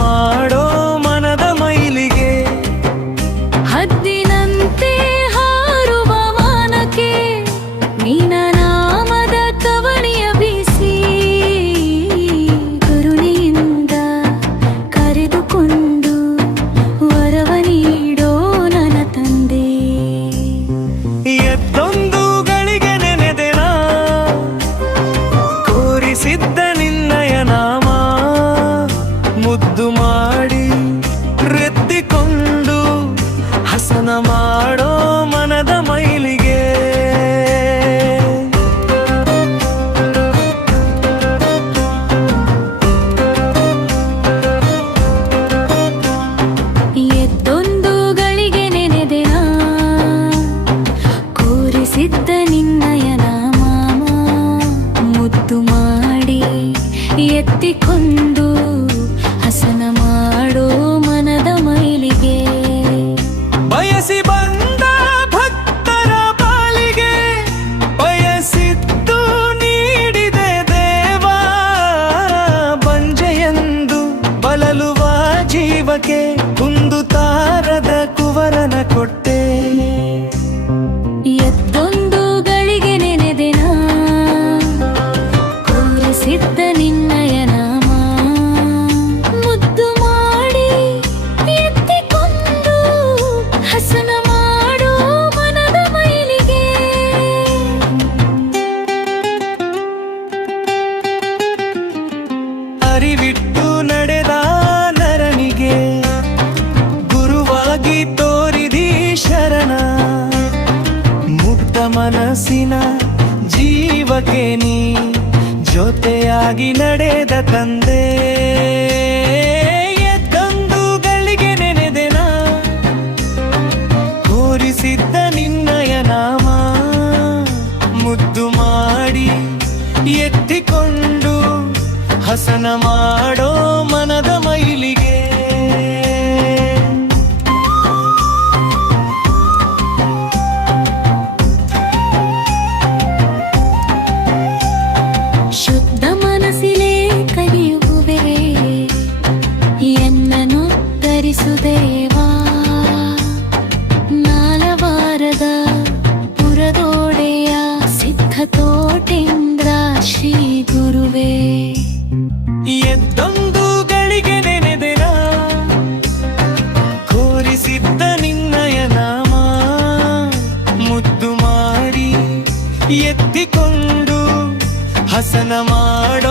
ಮಾಡೋ ಮನದ ಮೈಲಿಗೆ ಹದ್ದಿನಂತೆ ಹಾರುವ ವಾನಕ್ಕೆ ನಿನ್ನ ನಾಮದ ಕವಣಿಯ ಬೀಸಿ ಕರುಣೆಯಿಂದ ಕರೆದುಕೊಂಡು ವರವ ನೀಡೋ ನನ್ನ ತಂದೆ. ಎದ್ದೊಂದು ಗಳಿಗೆ ನೆನೆದೆನ ಕೋರಿಸಿದ್ದ ನಿನ್ನಯ ನಾಮ ಮುದ್ದು ಮಾಡಿ ರೆತ್ತಿಕೊಂಡು ಹಸನ ಮಾಡೋ ಮನದ ಮೈಲಿಗೆ. ಎದ್ದೊಂದು ಗಳಿಗೆ ನೆನೆದೆನ ಕೋರಿಸಿದ್ದ ನಿನ್ನಯ ನಾಮ ಮುದ್ದು ಮಾಡಿ ಎತ್ತಿಕೊಂಡು ಹಸನ ಮಾಡೋ ಮನದ ಮೈಲಿಗೆ. ಬಯಸಿ ಬಂದ ಭಕ್ತರ ಪಾಲಿಗೆ ಬಯಸಿದ್ದು ನೀಡಿದೆ ದೇವ. ಬಂಜೆಯೆಂದು ಬಲಲುವ ಜೀವಕ್ಕೆ ಕುಂದು ತಾರದ ಕುವರನ ಕೊಟ್ಟೆ. ಎದ್ದೊಂದು ಗಳಿಗೆ ನೆನೆದೆನ ಕೋರಿಸಿದ್ದ ನಿನ್ನಯ ನಾಮ ಮುದ್ದು ಮಾಡಿ ಎತ್ತಿಕೊಂಡು ಹಸನ ಮಾಡೋ ಮನದ ಮೈಲಿಗೆ. ಅರಿವಿಟ್ಟು ನಡೆದ ನರನಿಗೆ ಗುರುವಾಗಿ ತೋರಿದಿ ಶರಣ. ಮುಕ್ತ ಮನಸ್ಸಿನ ಜೀವಕ್ಕೆ ನೀ ಜೊತೆಯಾಗಿ ನಡೆದ ತಂದೆ. ಎದ್ದೊಂದು ಗಳಿಗೆ ನೆನೆದೆನ ಕೋರಿಸಿದ್ದ ನಿನ್ನಯ ನಾಮ ಮುದ್ದು ಮಾಡಿ ಎತ್ತಿಕೊಂಡು ಹಸನ ಮಾಡೋ ಮನದ ಮೈಲಿಗೆ. ಶುದ್ಧ ಮನಸ್ಸಿಲೆ ಕರೆಯುವೆ ಎನ್ನನು ಧರಿಸುದೇವಾ. ನಾಲವಾರದ ಪುರದೋಡೆಯ ಸಿದ್ಧ ತೋಟೇಂದ್ರ ಶ್ರೀ ಗುರುವೇ. ಎದ್ದೊಂದು ಗಳಿಗೆ ನೆನೆದೆನ ಕೋರಿಸಿದ್ದ ನಿನ್ನಯ ನಾಮ ಮುದ್ದು ಮಾಡಿ ಎತ್ತಿಕೊಂಡು ಹಸನ ಮಾಡ